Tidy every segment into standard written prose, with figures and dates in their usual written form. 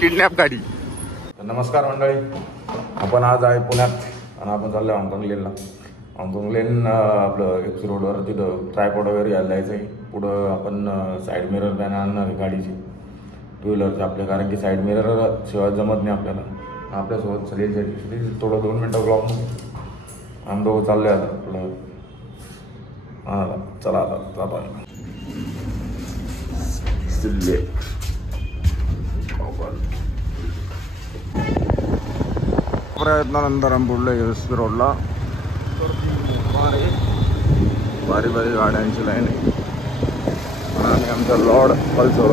Kidnap गाडी. नमस्कार मंडळी, आपण आज आहे पुण्यात आणि आपण चाललो हाँगकाँग लेनला. हाँगकाँग लेन आपलं एप्सी रोडवर तिथं ट्रायपॉड वगैरे घ्यायला जायचं आहे. पुढं आपण साईड मिरर पॅन आणणार आहे गाडीची, टू व्हीलरची आपल्या, कारण की साईड मिरर शिवाय जमत नाही आपल्याला. आपल्यासोबत सगळी थोडं 2 मिनटं ब्लॉगमध्ये आम्ही दोघं चाललो आहे आता आपलं. हां चला आता जातो आहे सिल्ले प्रयत्नानंतर आम्ही पुढलं एस रोडला. भारी भारी गाड्यांची लाईन आहे आणि आमचा लॉर्ड पल्सर.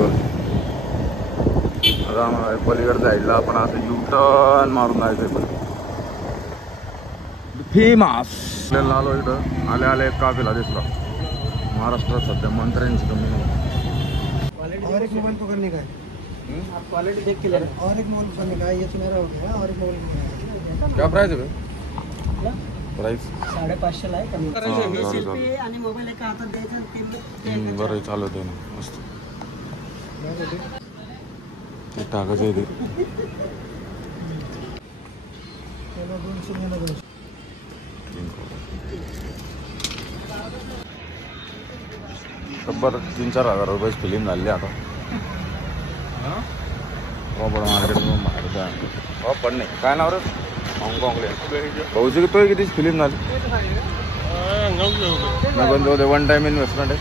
आता आम्हाला पलीकडे साईडला आपण असं युटर्न मारून जायचं पण फेमस आलो. इथं आले आले एक काफिला दिसला. महाराष्ट्रात सध्या मंत्र्यांची कमी नाही. और एक मोबाइल पकड़ने का है, आप क्वालिटी देख के ले रहे हैं. और एक मोबाइल पकड़ने का है, ये तो मेरा हो गया. और एक मोबाइल क्या प्राइस है? प्राइस 550 ला आहे. कमी सेल्फी आणि मोबाईल एका हातात द्यायचा. बरं चालत आहे ना मस्त. ते टाकायचं आहे ते. शंभर 3-4 हजार रुपये फिल्म झाली आता. मार्केटमधून बाहेर जा हो पण नाही. काय नाव रे? हाँगकाँग लेन. भाऊची तो कितीची फिल्म झाली? मी पण जाऊ दे, वन टाइम इन्व्हेस्टमेंट आहे.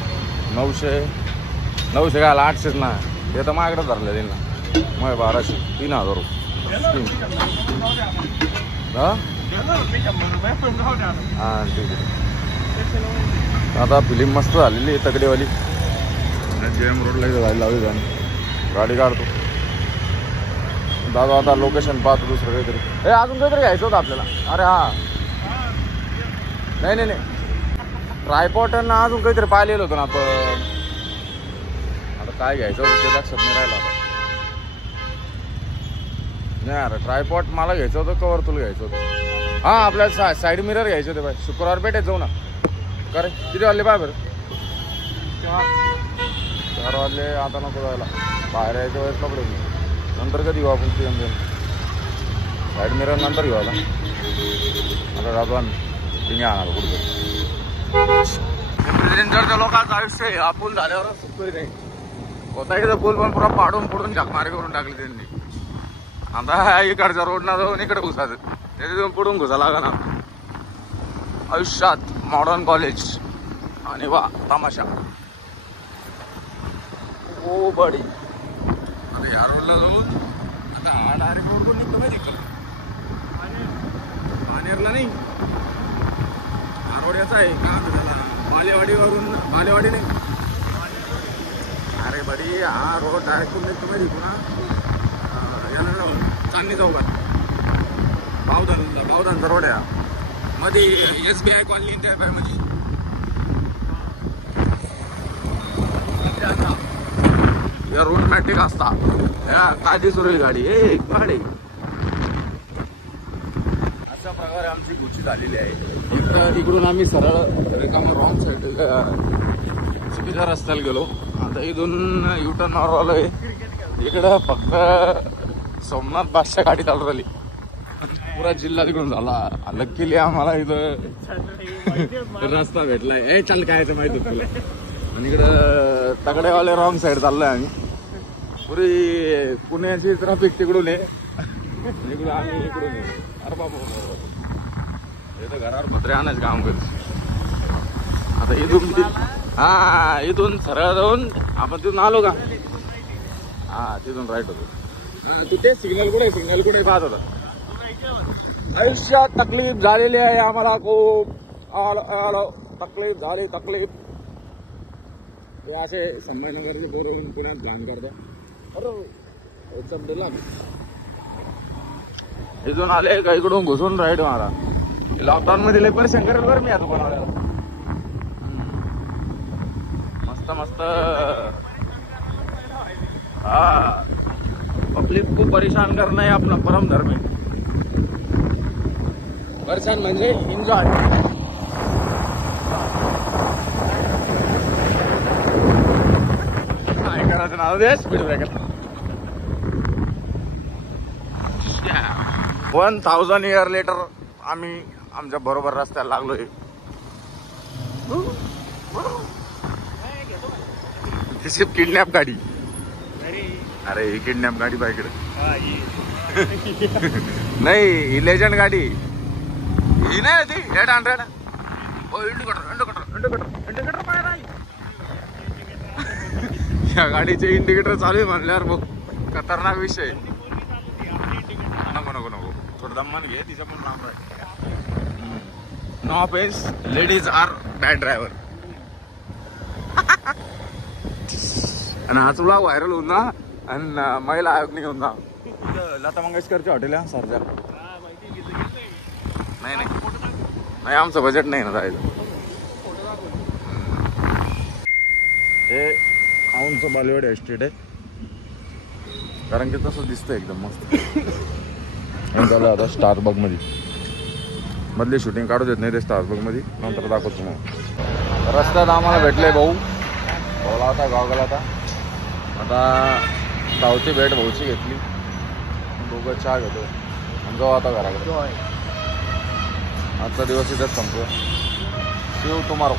900 काय 800 ना. ते तर माझ्याकडे धरलं देईल ना. मग 1200 3000 रुपये. हां ठीक आहे. आता फिल्म मस्त झालेली आहे तगडेवाली. जेएम रोडला जायला लावली जाणे. गाडी काढतो दादा. आता लोकेशन पाहतो दुसरं काहीतरी. हे अजून काहीतरी घ्यायचं होतं आपल्याला. अरे हा नाही ट्रायपॉड ना अजून काहीतरी पाहिलेलं होतं ना आपण. आता काय घ्यायचं होतं ते लक्षात नाही राहिलं आता. नाही अरे ट्रायपॉड मला घ्यायचं होतं, कवर तुला घ्यायचं होतं. हां आपल्याला साईड मिरर घ्यायचे होते. बाय शुक्रवार पेठेत जाऊ ना. का रे किती वाजले पाय बरं? 4 वाजले. आता नको जायला, बाहेर यायच्या वेळेस नको. नंतर कधी घेऊ आपण? साईड मिरर नंतर घेऊ. आता जातो आम्ही पिंगे आणायला कुठं. रेंजरच्या लोकांचं आयुष्य आपण झाल्यावर सुखकरी नाही होता. इथं पूल पण पुरा पाडून पुढून झाकमारी करून टाकली त्यांनी. आता इकडच्या रोडना जाऊन इकडे घुसायचं, त्याच्यातून पुढून घुसा लागा ना. आयुष्यात मॉडर्न कॉलेज आणि वा तमाशा ओ बडी. आता या रोडला जाऊन आता हा डायरेक्ट रोड कोण निघतो माहिती का? पानेरला नाही, हा रोड याचा आहे का त्याला बालेवाडीवरून. बालेवाडी नाही अरे बडी, हा रोड डायरेक्ट कोण निघतो माहिती पुन्हा याला चांदणी चौकात. बावधनचा रोड आहे मध्ये. SBI कॉलनी त्या मध्ये या रोड मॅटिक असता ताजी सुरेल गाडी. गाडी अशा प्रकारे आमची गुची झालेली आहे. इकडून आम्ही सरळ रिकामा रॉंग साईड चुकीच्या रस्त्याला गेलो. आता इथून युटर्न मारू आलोय. इकडं फक्त सोमनाथ बादशा गाडी चालू राहिली. पुरा जिल्हा तिकडून झाला. लकीली आम्हाला इथं रस्ता भेटलाय. चल काय माहिती तुला. आणि इकडं तगडेवाले रॉंग साईड चाललोय आम्ही. पुरी पुण्याची ट्रॅफिक तिकडून आहे, इकडून आम्ही इकडून आहे. अरे बाबा हे तर घरावर पत्रे आणायचं काम करत. आता इथून हा इथून सरळ जाऊन आपण तिथून आलो का? हा तिथून राईट होतो. हा तिथे सिग्नल कुठे पाहत होता. आयुष्यात तकलीफ झालेली आहे आम्हाला खूप. तकलीफ झाली. हे असे संभाजीनगरचे पोरं पुण्यात घाण करतात. चमडेला इथून आले का इकडून घुसून राईट मारा. लॉकडाऊन मध्ये लय परेशान करेल बरं मी आता बनवल्या. मस्त हा पब्लिक को परेशान करना है अपना परम धर्म है. परेशान म्हणजे एन्जॉय. काय करायचं नाव दे स्पीड ब्रेकर. 1000 इयर लेटर आम्ही आमच्या बरोबर रस्त्याला लागलोय. किडनॅप गाडी. अरे ही किडनॅप गाडी बाईकडे नाही, ही लेजंड गाडी ही नाही ती 800. इंडिकेटर या गाडीचे इंडिकेटर चालू आहे म्हणल्यावर मग खतरनाक विषय. नको नको नको, थोडं दम्मान घे, तिच्या पण लांब राहील. No offence, ladies are bad driver. आणि हाच व्लॉग व्हायरल होऊन ना, आणि महिला आयोग नाही होऊन ना. लता मंगेशकरचे हॉटेल आहे सरजार. नाही नाही नाही, आमचं बजेट नाही ना जायचं. हे खाऊनचं बालीवड एस्टेट आहे, कारण की तसं दिसतं एकदम मस्त. आणि त्याला आता स्टारबग मधली शूटिंग काढू देत नाही ते स्टारबग मध्ये, नंतर दाखवतो मग. रस्त्यात आम्हाला भेटले भाऊ. भाऊला आता गावगाला आता धावती भेट भाऊची घेतली. दोघं चहा घेतो आणि जाऊ आता घराकडे. आजचा दिवस इथेच संपतो. See you tomorrow.